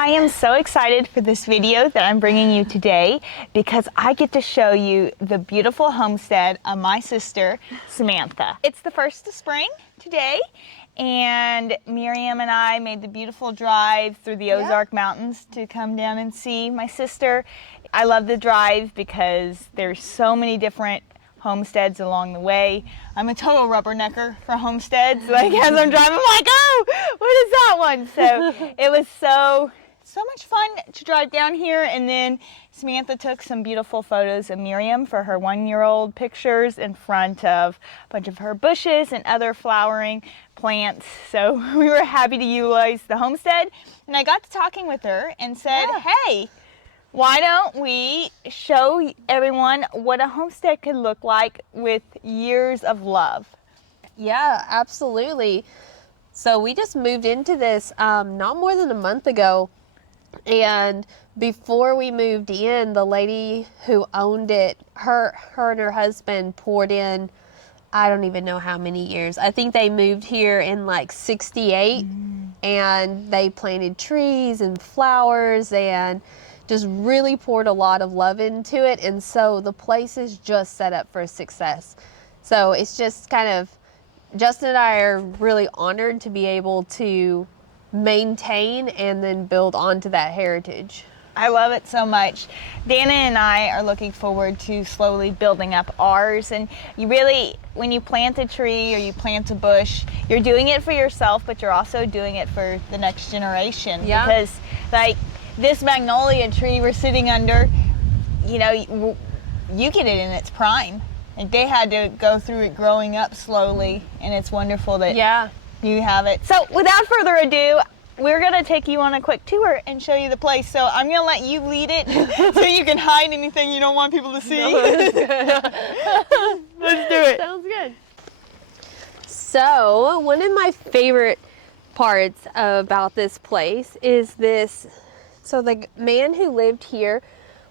I am so excited for this video that I'm bringing you today because I get to show you the beautiful homestead of my sister, Samantha. It's the first of spring today, and Miriam and I made the beautiful drive through the Ozark Mountains to come down and see my sister. I love the drive because there's so many different homesteads along the way. I'm a total rubbernecker for homesteads. Like as I'm driving, I'm like, oh, what is that one? So it was so much fun to drive down here, and then Samantha took some beautiful photos of Miriam for her 1-year-old pictures in front of a bunch of her bushes and other flowering plants. So we were happy to utilize the homestead, and I got to talking with her and said, hey, why don't we show everyone what a homestead could look like with years of love? Yeah, absolutely. So we just moved into this not more than a month ago. And before we moved in, the lady who owned it, her and her husband poured in, I don't even know how many years. I think they moved here in like 68 and they planted trees and flowers and just really poured a lot of love into it. And so the place is just set up for success. So it's just kind of, Justin and I are really honored to be able to maintain and then build onto that heritage. I love it so much. Dana and I are looking forward to slowly building up ours. And you really, when you plant a tree or you plant a bush, you're doing it for yourself, but you're also doing it for the next generation. Yeah. Because like this magnolia tree we're sitting under, you know, you get it in its prime. Like they had to go through it growing up slowly, and it's wonderful that you have it. So without further ado, we're gonna take you on a quick tour and show you the place. So I'm gonna let you lead it so you can hide anything you don't want people to see. Let's do it. Sounds good. So one of my favorite parts about this place is this. So the man who lived here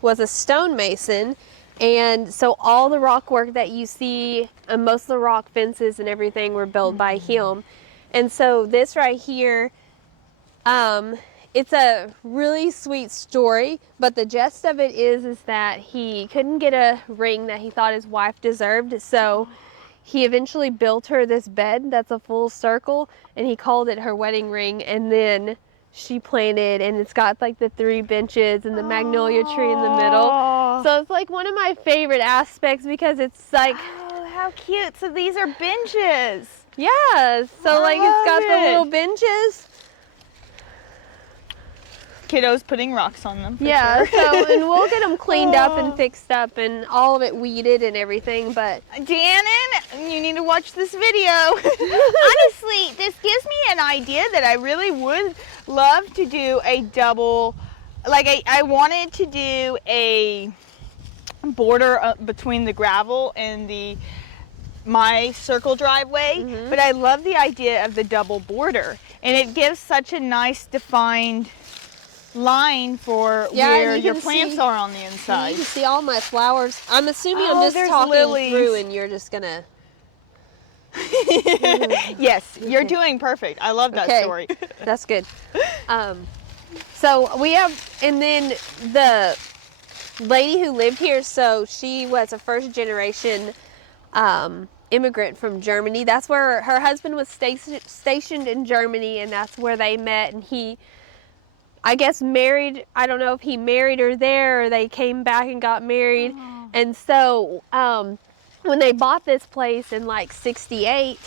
was a stonemason. And so all the rock work that you see, and most of the rock fences and everything were built by him. And so this right here, it's a really sweet story, but the gist of it is that he couldn't get a ring that he thought his wife deserved. So he eventually built her this bed that's a full circle, and he called it her wedding ring. And then she planted, and it's got like the 3 benches and the magnolia tree in the middle. So it's like one of my favorite aspects because it's like, oh, how cute. So these are benches. Yeah, so like it's got the little benches. Kiddos putting rocks on them. Yeah, sure. so and we'll get them cleaned up and fixed up and all of it weeded and everything, but Dannon, you need to watch this video. Honestly, this gives me an idea that I really would love to do a double, like I wanted to do a border between the gravel and my circle driveway, but I love the idea of the double border, and it gives such a nice defined line for where your plants are on the inside. You can see all my flowers. I'm assuming I'm just talking through and you're just gonna Yes, you're doing perfect. I love that story. That's good. So we have, and then the lady who lived here, so she was a first generation immigrant from Germany. That's where her husband was stationed in Germany, and that's where they met, and he, I guess, married. I don't know if he married her there or they came back and got married. And so when they bought this place in like 68,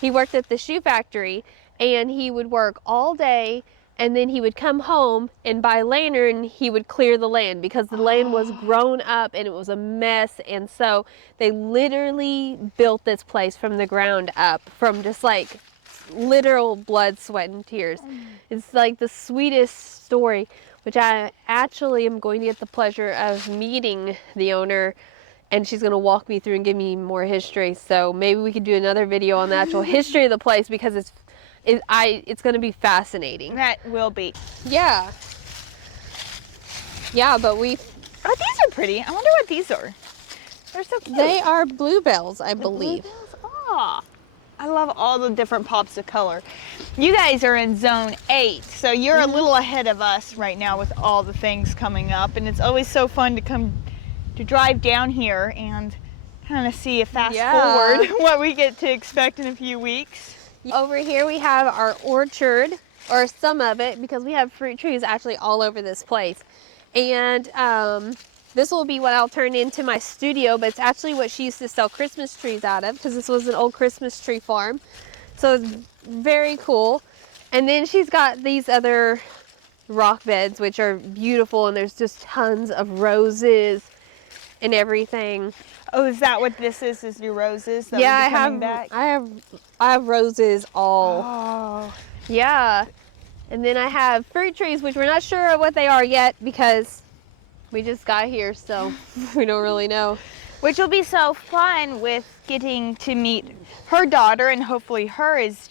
he worked at the shoe factory, and he would work all day, and then he would come home, and by lantern he would clear the land because the land was grown up and it was a mess. And so they literally built this place from the ground up, from just like literal blood, sweat, and tears. It's like the sweetest story, which I actually am going to get the pleasure of meeting the owner, and she's going to walk me through and give me more history. So maybe we could do another video on the actual history of the place because it's going to be fascinating. That will be. Yeah, but we... Oh, these are pretty. I wonder what these are. They're so cute. They are bluebells, I believe. Bluebells? Ah. I love all the different pops of color. You guys are in zone 8, so you're a little ahead of us right now with all the things coming up, and it's always so fun to drive down here and kind of see a fast forward what we get to expect in a few weeks. Over here we have our orchard, or some of it, because we have fruit trees actually all over this place. And this will be what I'll turn into my studio, but it's actually what she used to sell Christmas trees out of, because this was an old Christmas tree farm. So it's very cool. And then she's got these other rock beds, which are beautiful, and there's just tons of roses and everything. Oh, is that what this is your roses that Yeah, will be coming back? I have roses all. Oh. Yeah. And then I have fruit trees, which we're not sure what they are yet because we just got here, so we don't really know. Which will be so fun with getting to meet her daughter, and hopefully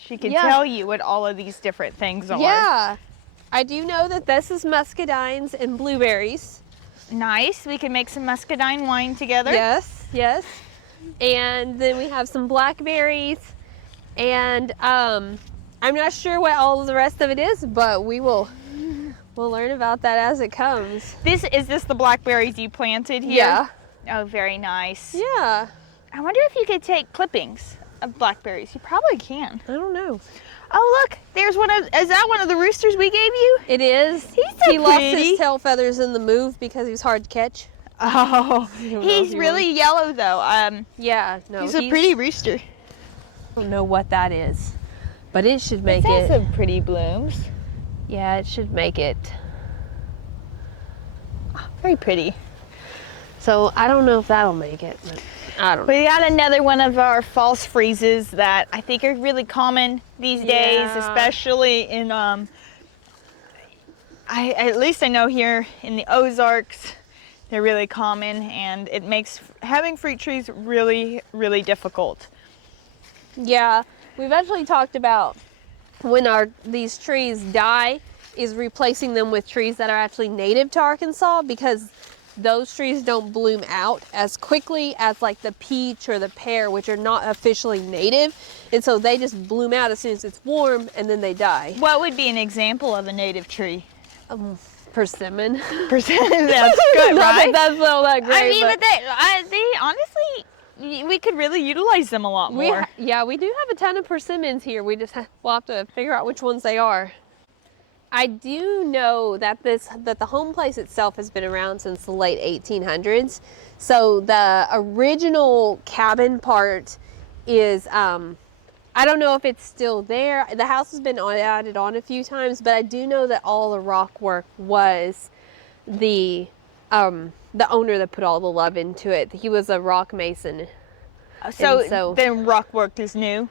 she can tell you what all of these different things are. Yeah. I do know that this is muscadines and blueberries. Nice. We can make some muscadine wine together. Yes, yes. And then we have some blackberries, and I'm not sure what all of the rest of it is, but we'll learn about that as it comes. Is this the blackberries you planted here? Yeah. Oh, very nice. Yeah. I wonder if you could take clippings of blackberries. You probably can. I don't know. Oh, look, there's is that one of the roosters we gave you? It is. He's so he lost pretty. his tail feathers in the move because he was hard to catch. Oh, he's really yellow though. Yeah, no. He's a pretty rooster. I don't know what that is, but it should make It has it. some pretty blooms. Yeah, it should make it. Very pretty. So I don't know if that'll make it, but I don't know. We got another one of our false freezes that I think are really common these days, especially in at least I know here in the Ozarks they're really common, and it makes having fruit trees really, really difficult. Yeah, we've actually talked about when these trees die is replacing them with trees that are actually native to Arkansas, because those trees don't bloom out as quickly as like the peach or the pear, which are not officially native, and so they just bloom out as soon as it's warm and then they die. What would be an example of a native tree? Persimmon. Persimmon, that's good, right? That's not that great. I mean, but they honestly, we could really utilize them a lot more. We do have a ton of persimmons here. We'll have to figure out which ones they are. I do know that the home place itself has been around since the late 1800s. So the original cabin part is, I don't know if it's still there. The house has been added on a few times, but I do know that all the rock work was the owner that put all the love into it. He was a rock mason. So then rock work is new?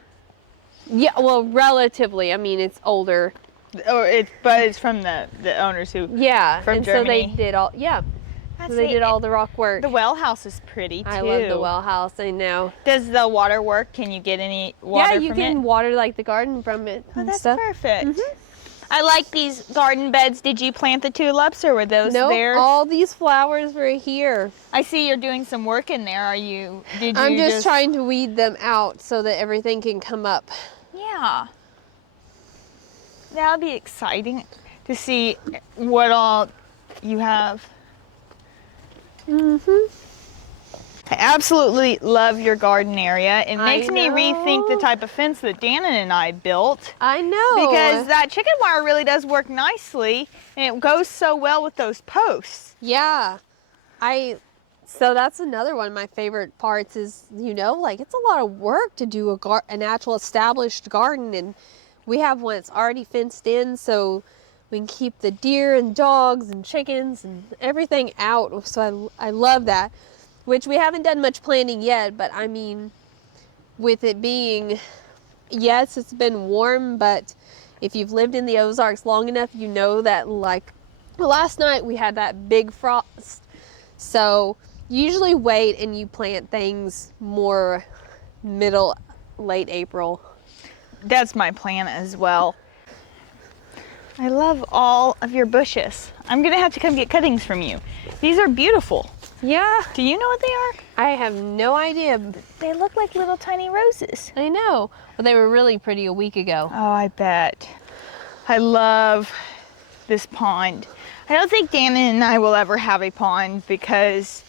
Yeah, well, relatively. I mean, it's older. But it's from the owners who from Germany. So they did all did all the rock work. The well house is pretty too. I love the well house. I know. Does the water work? Can you get any water from it? Yeah, you can water like the garden from it. Oh, and that's stuff. perfect. Mm-hmm. I like these garden beds. Did you plant the tulips, or were those there? No, all these flowers were here. I see you're doing some work in there. I'm just trying to weed them out so that everything can come up. Yeah. That'll be exciting to see what all you have. I absolutely love your garden area. It makes me rethink the type of fence that Dana and I built. I know. Because that chicken wire really does work nicely, and it goes so well with those posts. Yeah. So that's another one of my favorite parts is, like it's a lot of work to do an actual established garden, and we have one that's already fenced in, so we can keep the deer and dogs and chickens and everything out. So I love that, which we haven't done much planting yet, but I mean, with it being, yes, it's been warm, but if you've lived in the Ozarks long enough, you know that like last night we had that big frost. So you usually wait and you plant things more late April. That's my plan as well. I love all of your bushes. I'm gonna have to come get cuttings from you. These are beautiful. Yeah. Do you know what they are? I have no idea. They look like little tiny roses. I know. But they were really pretty a week ago. Oh, I bet. I love this pond. I don't think Dan and I will ever have a pond because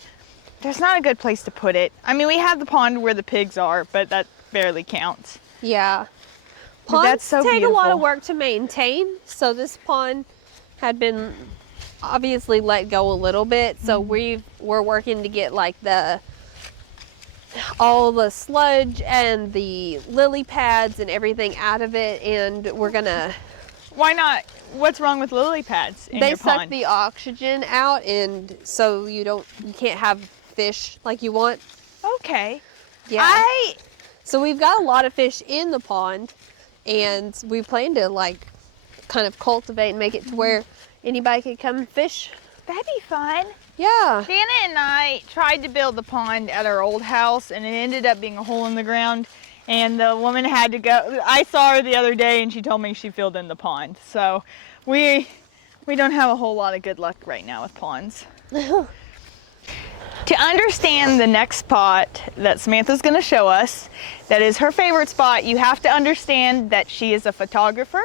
there's not a good place to put it. I mean, we have the pond where the pigs are, but that barely counts. Yeah. But Ponds that's so take a lot of beautiful. work to maintain. So this pond had been obviously let go a little bit. So we're working to get like all the sludge and the lily pads and everything out of it, and we're gonna. Why not? What's wrong with lily pads in They your suck pond? the oxygen out, and so you can't have fish like you want. Okay. Yeah. So we've got a lot of fish in the pond, and we plan to like kind of cultivate and make it to where anybody could come fish. That'd be fun. Yeah. Dana and I tried to build the pond at our old house, and it ended up being a hole in the ground. And the woman had to go. I saw her the other day, and she told me she filled in the pond. So we don't have a whole lot of good luck right now with ponds. To understand the next spot that Samantha's going to show us, that is her favorite spot, you have to understand that she is a photographer.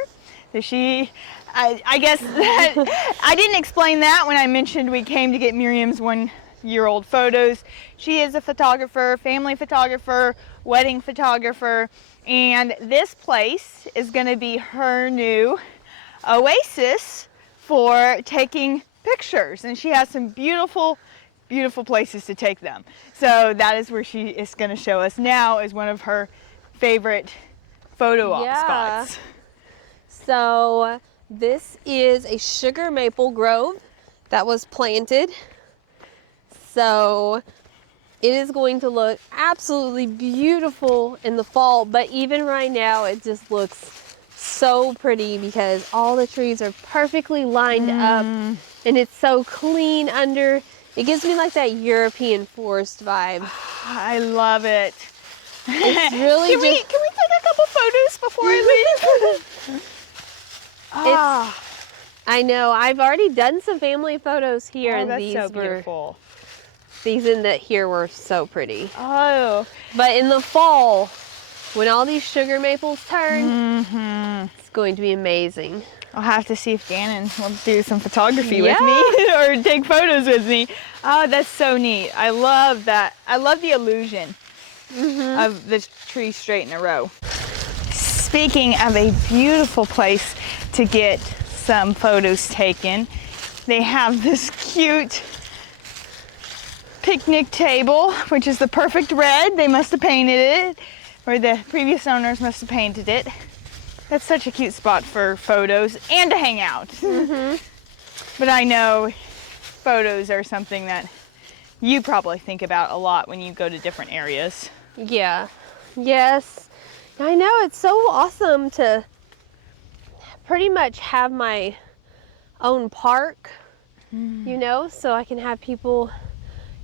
That I guess that I didn't explain that when I mentioned we came to get Miriam's 1-year-old photos. She is a photographer, family photographer, wedding photographer, and this place is going to be her new oasis for taking pictures, and she has some beautiful places to take them. So that is where she is going to show us now as one of her favorite photo op spots. So this is a sugar maple grove that was planted. So it is going to look absolutely beautiful in the fall, but even right now it just looks so pretty because all the trees are perfectly lined up and it's so clean under. It gives me like that European forest vibe. I love it. It's really can we take a couple photos before I leave? I know. I've already done some family photos here, and that's these so beautiful. These in that here were so pretty. Oh. But in the fall, when all these sugar maples turn, it's going to be amazing. I'll have to see if Gannon will do some photography with me or take photos with me. Oh, that's so neat. I love that. I love the illusion of the trees straight in a row. Speaking of a beautiful place to get some photos taken, they have this cute picnic table, which is the perfect red. They must have painted it, or the previous owners must have painted it. That's such a cute spot for photos and to hang out. But I know photos are something that you probably think about a lot when you go to different areas. Yeah. Yes. I know, it's so awesome to pretty much have my own park, you know, so I can have people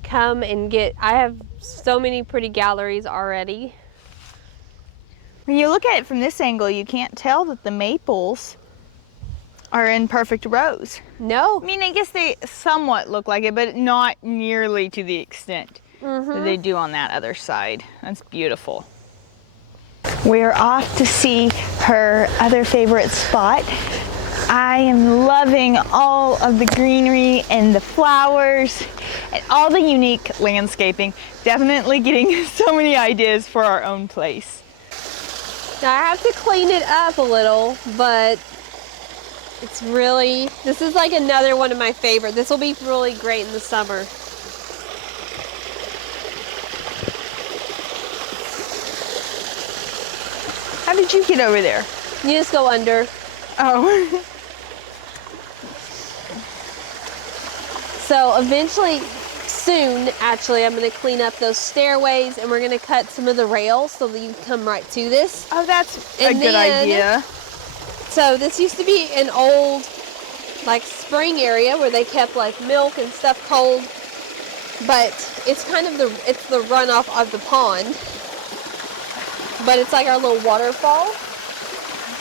come and I have so many pretty galleries already. When you look at it from this angle, you can't tell that the maples are in perfect rows. No. I mean, I guess they somewhat look like it, but not nearly to the extent that they do on that other side. That's beautiful. We're off to see her other favorite spot. I am loving all of the greenery and the flowers and all the unique landscaping. Definitely getting so many ideas for our own place. Now I have to clean it up a little, but this is like another one of my favorite. This will be really great in the summer. How did you get over there? You just go under. Oh. So eventually, soon, actually, I'm going to clean up those stairways and we're going to cut some of the rails so that you can come right to this. Oh, that's a good idea. So this used to be an old, like, spring area where they kept, like, milk and stuff cold. But it's kind of it's the runoff of the pond. But it's like our little waterfall.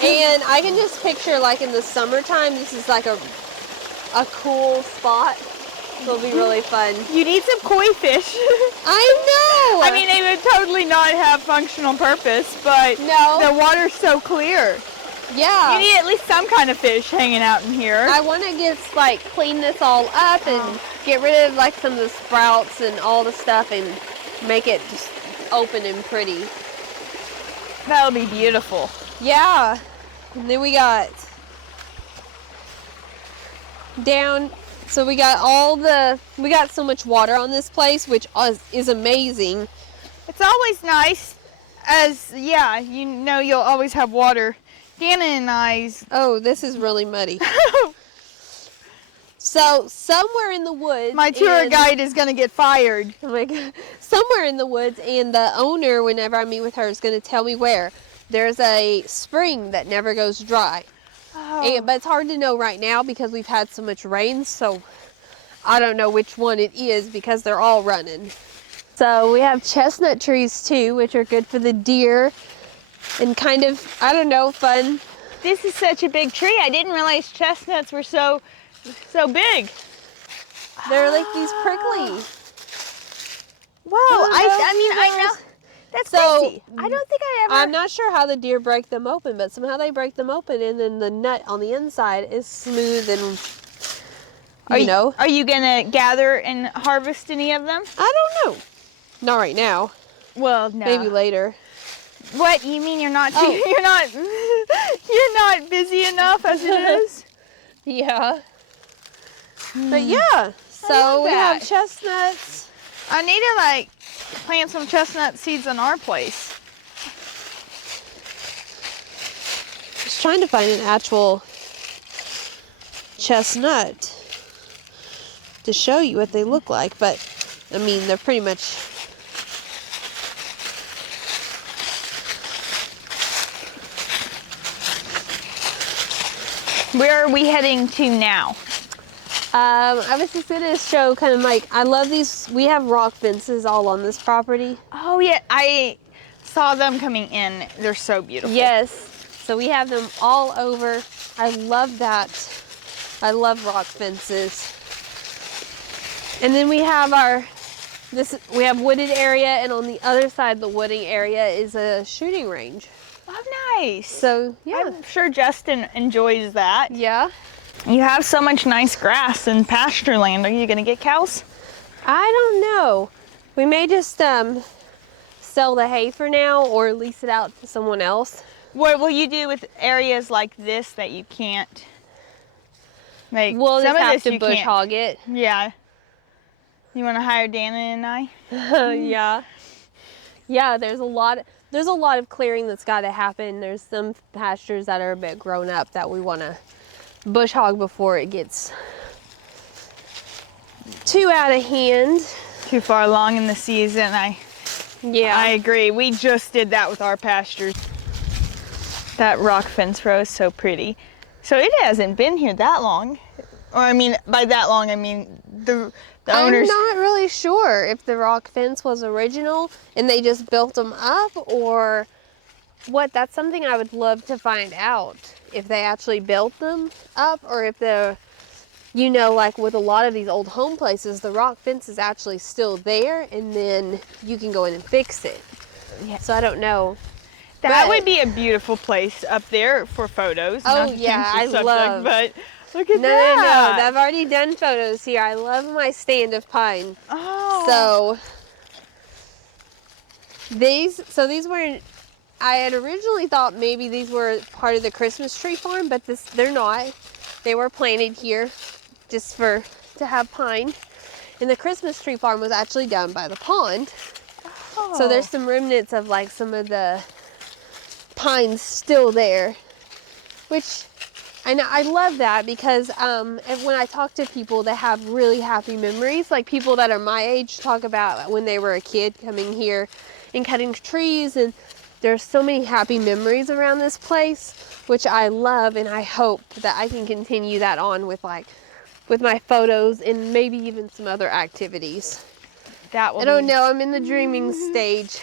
And I can just picture, like, in the summertime, this is like a cool spot. It'll be really fun. You need some koi fish. I know! I mean, they would totally not have functional purpose, but No. the water's so clear. Yeah. You need at least some kind of fish hanging out in here. I want to just like clean this all up and get rid of like some of the sprouts and all the stuff and make it just open and pretty. That'll be beautiful. Yeah. And then we got down, so we got so much water on this place, which is amazing. It's always nice, as, yeah, you know you'll always have water. Dana and I's. Oh, this is really muddy. So somewhere in the woods, My tour guide is going to get fired. oh my God, somewhere in the woods, and the owner, whenever I meet with her, is going to tell me where. There's a spring that never goes dry. Oh. But it's hard to know right now because we've had so much rain, so I don't know which one it is because they're all running. So we have chestnut trees too, which are good for the deer and kind of, I don't know, fun. This is such a big tree. I didn't realize chestnuts were so big. They're like these prickly. Whoa, I know. That's So, crazy. I don't think I ever. I'm not sure how the deer break them open, but somehow they break them open, and then the nut on the inside is smooth and, you know. Are you gonna gather and harvest any of them? I don't know. Not right now. Well, no. Maybe later. What, you mean you're not? Oh. You're not busy enough as it is. Yeah. But yeah, so we have chestnuts. I need to like plant some chestnut seeds on our place. Just trying to find an actual chestnut to show you what they look like, but I mean, they're pretty much. Where are we heading to now? I was just gonna show kind of like, I love these, we have rock fences all on this property. Oh yeah, I saw them coming in. They're so beautiful. Yes, so we have them all over. I love that. I love rock fences. And then we have we have wooded area, and on the other side of the wooding area is a shooting range. Oh, nice. So yeah. I'm sure Justin enjoys that. Yeah. You have so much nice grass and pasture land. Are you gonna get cows? I don't know. We may just sell the hay for now or lease it out to someone else. What will you do with areas like this that you can't make? We'll some just of have this to you bush can't. hog it. Yeah. You want to hire Dana and I? Yeah. Yeah, there's a lot of clearing that's got to happen. There's some pastures that are a bit grown up that we want to bush hog before it gets too out of hand. Too far along in the season. I agree. We just did that with our pastures. That rock fence row is so pretty. So it hasn't been here that long. Or I mean, by that long, I mean the owners. I'm not really sure if the rock fence was original and they just built them up or what. That's something I would love to find out. If they actually built them up or if they're, you know, like with a lot of these old home places, the rock fence is actually still there and then you can go in and fix it. Yeah. So I don't know. That But- would be a beautiful place up there for photos. Oh, Not to yeah, change the I subject, love- But look at No, that. I've already done photos here. I love my stand of pine. Oh. So these were, I had originally thought maybe these were part of the Christmas tree farm, but they're not. They were planted here just to have pine. And the Christmas tree farm was actually down by the pond. Oh. So there's some remnants of like some of the pines still there, which I love that because and when I talk to people that have really happy memories, like people that are my age talk about when they were a kid coming here and cutting trees, and there's so many happy memories around this place, which I love, and I hope that I can continue that on with my photos and maybe even some other activities. That will I don't know, I'm in the dreaming stage.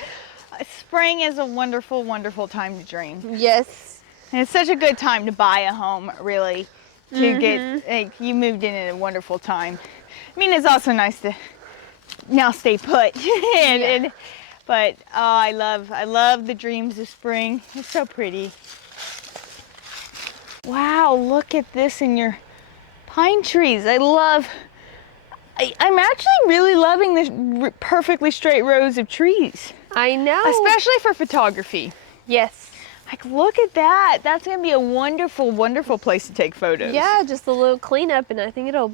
Spring is a wonderful, wonderful time to dream. Yes. And it's such a good time to buy a home, really. to get, like, you moved in at a wonderful time. I mean, it's also nice to now stay put. But oh, I love the dreams of spring. It's so pretty. Wow, look at this in your pine trees. I'm actually really loving this perfectly straight rows of trees. I know. Especially for photography. Yes. Like, look at that. That's gonna be a wonderful, wonderful place to take photos. Yeah, just a little cleanup, and I think it'll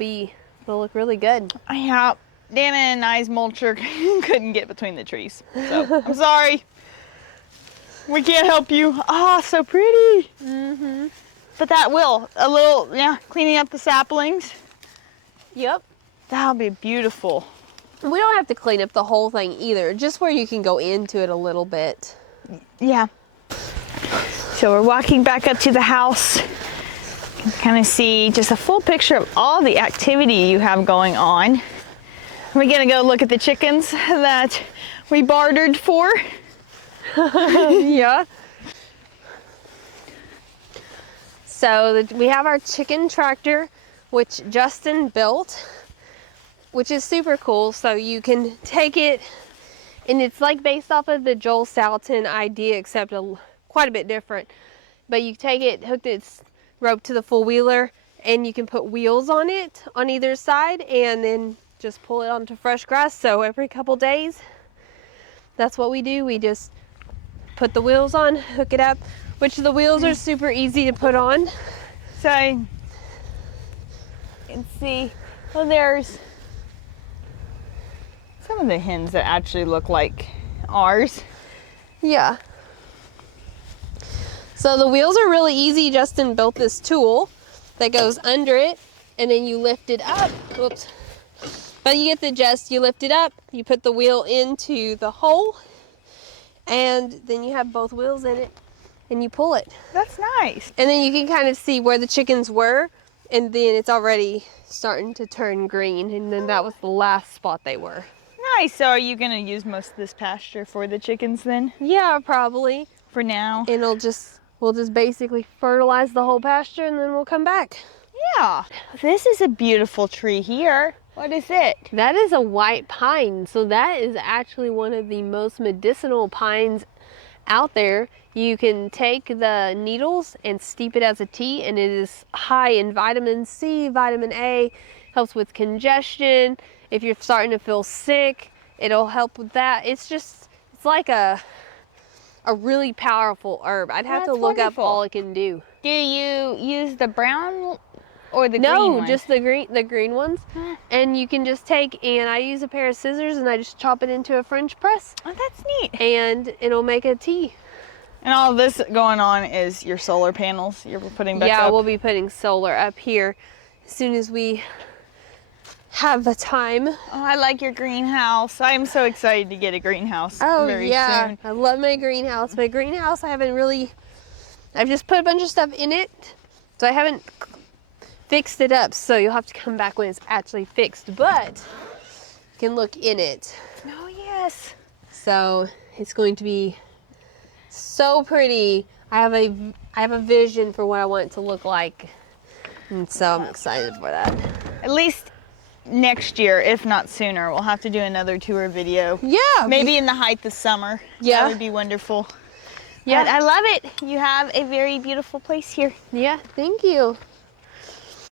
look really good. Yeah, Dana and I's mulcher couldn't get between the trees. So, I'm sorry. We can't help you. Ah, so pretty. But that will, cleaning up the saplings. Yep. That'll be beautiful. We don't have to clean up the whole thing either, just where you can go into it a little bit. Yeah. So we're walking back up to the house. You can kind of see just a full picture of all the activity you have going on. We're gonna go look at the chickens that we bartered for. Yeah. So we have our chicken tractor, which Justin built, which is super cool. So you can take it, and it's like based off of the Joel Salatin idea, except quite a bit different. But you take it, hooked its rope to the four-wheeler, and you can put wheels on it on either side, and then just pull it onto fresh grass. So every couple days, that's what we do. We just put the wheels on, hook it up, which the wheels are super easy to put on. So you can see, well, there's some of the hens that actually look like ours. Yeah. So the wheels are really easy. Justin built this tool that goes under it, and then you lift it up. Oops. But you get the gist, you lift it up, you put the wheel into the hole, and then you have both wheels in it, and you pull it. That's nice. And then you can kind of see where the chickens were, and then it's already starting to turn green, and then that was the last spot they were. Nice. So are you gonna use most of this pasture for the chickens then? Yeah, probably. For now? And we'll just basically fertilize the whole pasture, and then we'll come back. Yeah. This is a beautiful tree here. What is it? That is a white pine. So that is actually one of the most medicinal pines out there. You can take the needles and steep it as a tea, and it is high in vitamin C, vitamin A, helps with congestion. If you're starting to feel sick, it'll help with that. It's like a really powerful herb. I'd have to look up all it can do. Do you use the brown or the green No, one? just the green ones. And you can just and I use a pair of scissors, and I just chop it into a French press. Oh, that's neat. And it'll make a tea. And all this going on is your solar panels you're putting back up? Yeah, we'll be putting solar up here as soon as we have the time. Oh, I like your greenhouse. I am so excited to get a greenhouse very soon. I love my greenhouse. My greenhouse, I've just put a bunch of stuff in it, so I haven't fixed it up, so you'll have to come back when it's actually fixed, but you can look in it. Oh, yes. So it's going to be so pretty. I have a vision for what I want it to look like, and so I'm excited for that. At least next year, if not sooner, we'll have to do another tour video. Yeah. Maybe in the height of summer. Yeah. That would be wonderful. Yeah. But I love it. You have a very beautiful place here. Yeah, thank you.